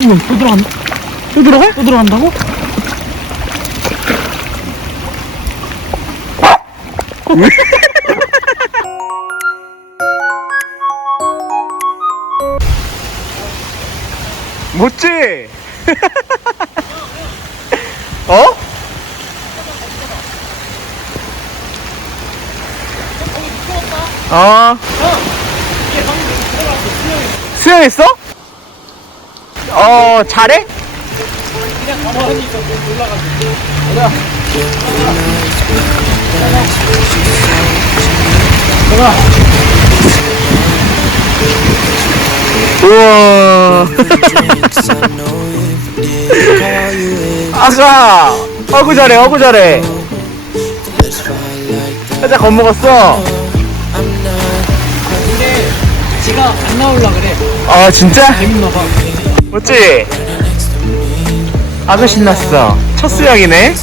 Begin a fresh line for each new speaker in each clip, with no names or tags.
또 들어간다. 또 들어가? 또 들어간다고?
못지? 어? 어. 수영했어? 어, 잘해?
그냥 가만히 있어. 올라가지고.
우와. 아가! 어구 잘해, 어구 잘해. 살짝 겁먹었어.
근데 지가 안 나올라 그래.
아, 진짜?
재밌나 봐.
맞지? 아주 신났어. 첫 수영이네.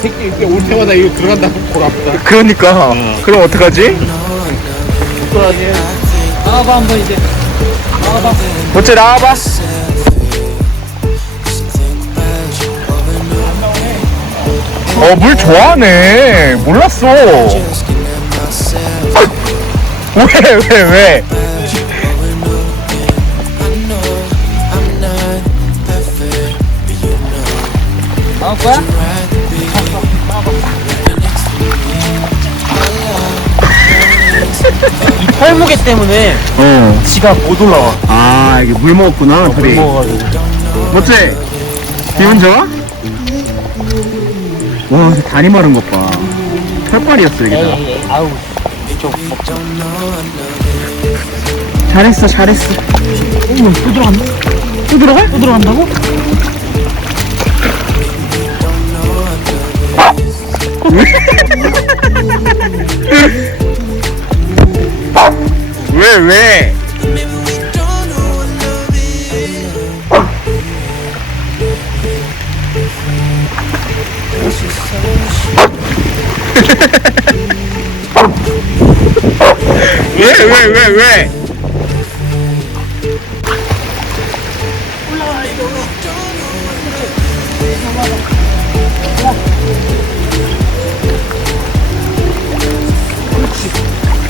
새끼 이렇게 올 때마다 이거 들어간다 골 아프다.
그러니까. 그럼 어떡하지?
어떡하지? 나와봐 한번 이제. 나와봐.
어째 나와봐. 어, 물 좋아하네. 몰랐어. 왜, 왜, 왜?
나올 거야? 이 털무게 때문에
어.
지가 못 올라와.
아, 이게 물 먹었구나, 둘이.
먹어가지고.
어째? 기분 좋아? 와, 다리 마른 것 봐. 털빨이었어, 이게 다.
에이, 아우. 좀
잘했어, 잘했어.
어머, 또 들어간다? 또 들어가? 또 들어간다고?
왜, 왜? 왜, 왜, 왜, 왜?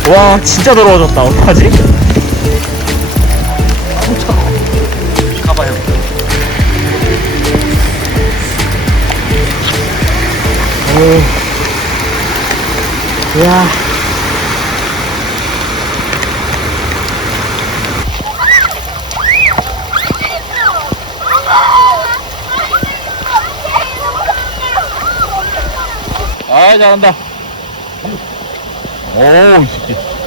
와, 진짜 더러워졌다. 어떡하지?
가봐요.
야.
잘한다.
오, 이 새끼.